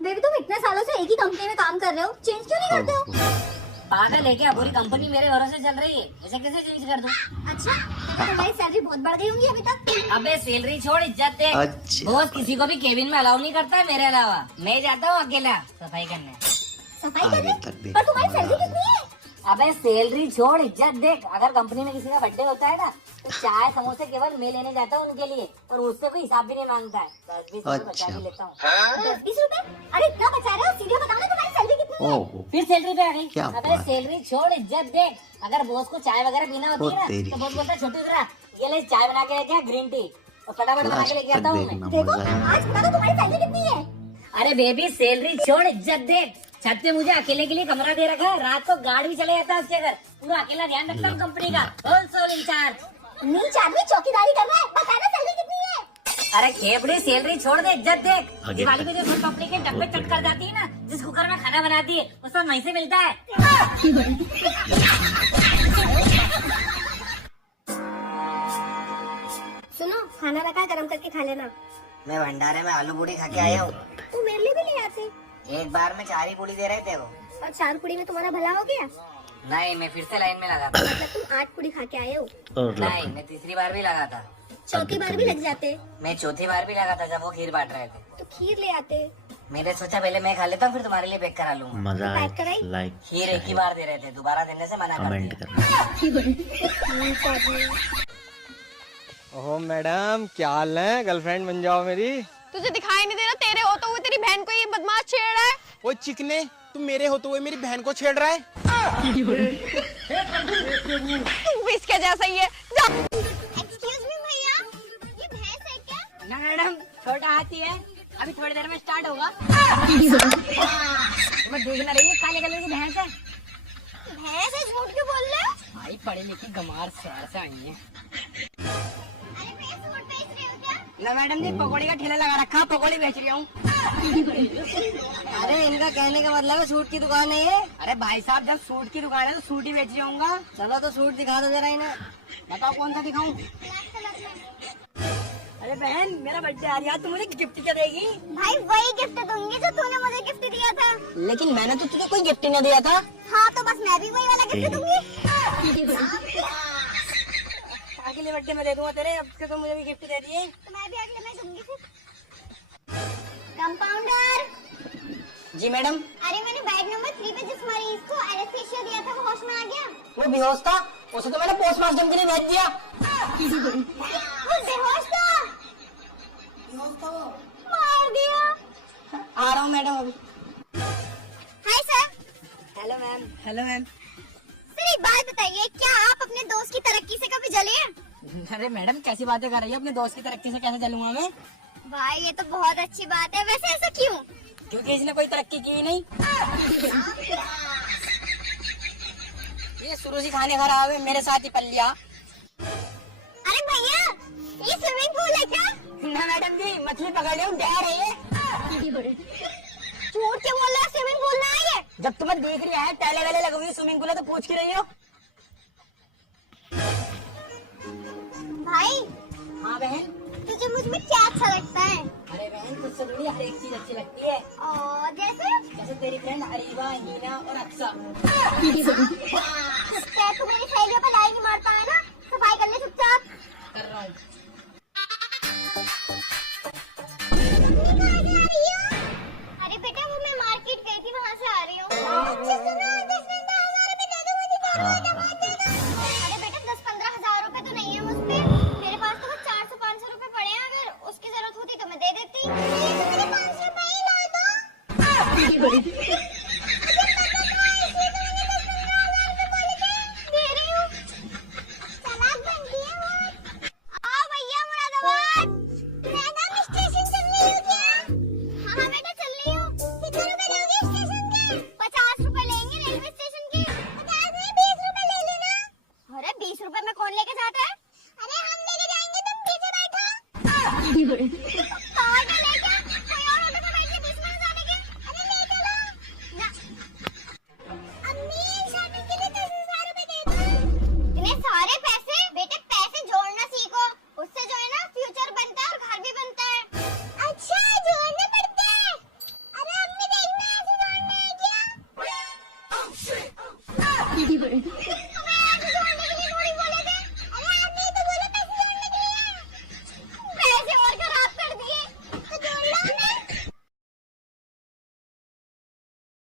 Baby तुम इतने सालों से एक ही कंपनी में काम कर रहे हो, चेंज क्यों नहीं करते हो? पागल है क्या? पूरी कंपनी मेरे भरोसे चल रही है, ऐसे कैसे चेंज कर दूं? अच्छा, तो तुम्हारी सैलरी बहुत बढ़ गई होंगी अभी तक। अबे सैलरी छोड़, इज्जत दे। अच्छा। बॉस किसी को भी केबिन में अलाउ नहीं करता है मेरे अलावा। मैं जाता हूँ अकेला सफाई करने। सफाई आगे करने? तक देखो पर तुम्हारी सैलरी कितनी है? अबे सैलरी छोड़, इज्जत देख। अगर कंपनी में किसी का बर्थडे होता है ना, तो चाय समोसे केवल मैं लेने जाता हूँ उनके लिए, और उससे कोई हिसाब भी नहीं मांगता है। 10-20 रुपए बचा अच्छा। भी लेता हूँ। 10-20 रुपए? अरे इतना बचा रहे हो, सीधे बताओ ना तुम्हारी सैलरी कितनी है? ओहो फिर सैलरी पे आ गई। क्या अबे बात। सैलरी छोड़, इज्जत देख। अगर बॉस को चाय वगैरह पीना होती है तेरी। ना, तो बॉस बोलता है छोटू जरा ये ले चाय बना के लेके आ, ग्रीन टी, और फटाफट बना के लेके आता हूँ मैं। देखना देखो, मजा है। आज बता दो तुम्हारी सैलरी कितनी है? अरे बेबी सैलरी छोड़, इज्जत देख। छत पे मुझे अकेले के लिए कमरा दे रखा है, रात को गार्ड भी चले जाता है उसके घर। पूरा अकेला ध्यान रखता हूँ कंपनी का, होल इंचार्ज। नीच आदमी चौकीदारी कर रहा है, बता ना सैलरी कितनी है? अरे खेपड़ी सैलरी छोड़ दे, इज्जत देख। आगे दिवाली तक। पे जो फूल पपड़ी के डब्बे चट कर जाती है ना, जिस कुकर में खाना बनाती है, वो सब वहीं से मिलता है। सुनो, खाना रखा है, गरम करके खा लेना। मैं भंडारे में आलू पूड़ी खा के आया हूँ। तो मेरे लिए भी ले आते। एक बार में 4 ही पूड़ी दे रहे थे वो। और 4 पूड़ी में तुम्हारा भला हो गया? नहीं, मैं फिर से लाइन में लगा था। मतलब तुम 8 पूड़ी खा के आए हो। और नहीं, मैं तीसरी बार भी लगा था। चौथी बार भी लग जाते मैं चौथी बार भी लगा था जब वो खीर बांट रहे थे। तो खीर ले आते। मैंने सोचा पहले मैं खा लेता हूँ, फिर तुम्हारे लिए पैक करा लूंगा। मजा पैक कराई? आए लाइक खीर एक ही बार दे रहे थे, दोबारा देने से मना कर कमेंट दिया। करना। ओहो मैडम, क्या हाल है? गर्लफ्रेंड बन जाओ मेरी। तुझे दिखाई नहीं दे रहा? तेरे होते हुए तेरी बहन को ये बदमाश छेड़ रहा है। वो चिकने, तुम मेरे होते हुए मेरी बहन को छेड़ रहा है। तू भी इसके जैसा ही है। जा। एक्सक्यूज मी भैया, ये भैंस है क्या? ना मैडम, छोटा हाथी है, अभी थोड़ी देर में स्टार्ट होगा। मैं देखना रही है, काले कलर की भैंस है। भैंस है, झूठ क्यों बोल रहे हो? भाई पढ़े लिखे गमार शहर से आई है। अरे भैंस सूट बेच रहे हो क्या? ना मैडम जी, पकौड़ी का ठेला लगा रखा, पकौड़ी बेच रही हूँ। अरे इनका कहने का मतलब है सूट की दुकान है ये। अरे भाई साहब, जब सूट की दुकान है तो सूट ही बेच रही हूँ। चलो तो सूट दिखा दो जरा इन्हें, बताओ कौन सा दिखाऊं? अरे बहन, मेरा बर्थडे आ रहा है, तू मुझे गिफ्ट क्या देगी? भाई वही गिफ्ट दूंगी जो तूने मुझे गिफ्ट दिया था। लेकिन मैंने तो तुझे कोई गिफ्ट नहीं दिया था। हाँ तो बस मैं भी वही वाला गिफ्ट दूंगी। अगले बर्थडे में दे दूंगा तेरे, अब से तो मुझे भी गिफ्ट दे दिए। तो मैं भी अगले में दूंगी फिर। कंपाउंडर। जी मैडम। अरे मैंने बेड नंबर 3 पे जिस मरीज को एनेस्थीसिया दिया था वो होश में आ गया? वो बेहोश था, उसे तो मैंने पोस्टमार्टम के लिए भेज दिया। वो बेहोश था? मार दिया। आ रहा हूँ मैडम अभी। Hi sir. Hello ma'am. Hello ma'am. Sir एक बात बताइए, क्या आप अपने दोस्त की तरक्की से कभी जले हैं? अरे मैडम, कैसी बातें कर रही है? अपने दोस्त की तरक्की से कैसे चलूंगा मैं? भाई ये तो बहुत अच्छी बात है, वैसे ऐसा क्यों? क्योंकि इसने कोई तरक्की की ही नहीं। ये शुरू से खाने खराब है, मेरे साथ ही पल लिया। अरे भैया, ये स्विमिंग पूल है क्या? ना मैडम जी, मछली पकड़ रही हूँ, डर है ये। झूठ क्यों बोल रहा है? स्विमिंग पूल ना है ये। जब तुम्हें देख रही है टैले वैले लगी हुई स्विमिंग पूल है, तो पूछ की रही हो? भाई हाँ बहन। तुझे मुझ में क्या अच्छा लगता है? अरे बहन, तुझसे थोड़ी हर एक चीज अच्छी लगती है। और जैसे जैसे तेरी फ्रेंड अरीबा, हीना और अक्सा। क्या तू मेरी सहेलियों पर लाइन मारता है ना? सफाई कर ले चुपचाप। कर रहा हूँ। अरे बेटा, वो मैं मार्केट गई थी, वहाँ से आ रही हूँ। अच्छा सुनो, 10-15 हज़ार रुपए दे दो मुझे, अरे बेटा 10-15 हज़ार रुपए तो नहीं है मुझ पे। मेरे पास तो बस 400-500 रुपए पड़े हैं, अगर उसकी जरूरत होती तो मैं दे देती। मुझे 500 रुपए ही ला दो। दे रही हूँ। चालाक बनती है वो। आओ भैया, मुरादाबाद। मैडम स्टेशन चल रही हो क्या? हाँ बेटा चल रही हूँ। कितने रुपए दोगे स्टेशन के? 50 रुपए लेंगे रेलवे स्टेशन के। 50 नहीं, 20 रुपए ले लेना। अरे 20 रुपए में कौन लेके जाता है? अरे हम लेके जाएंगे, तुम पीछे बैठो। ऑटो लेके, कोई और ऑटो में बैठ के 20 मिनट जाने के। अरे ले चलो।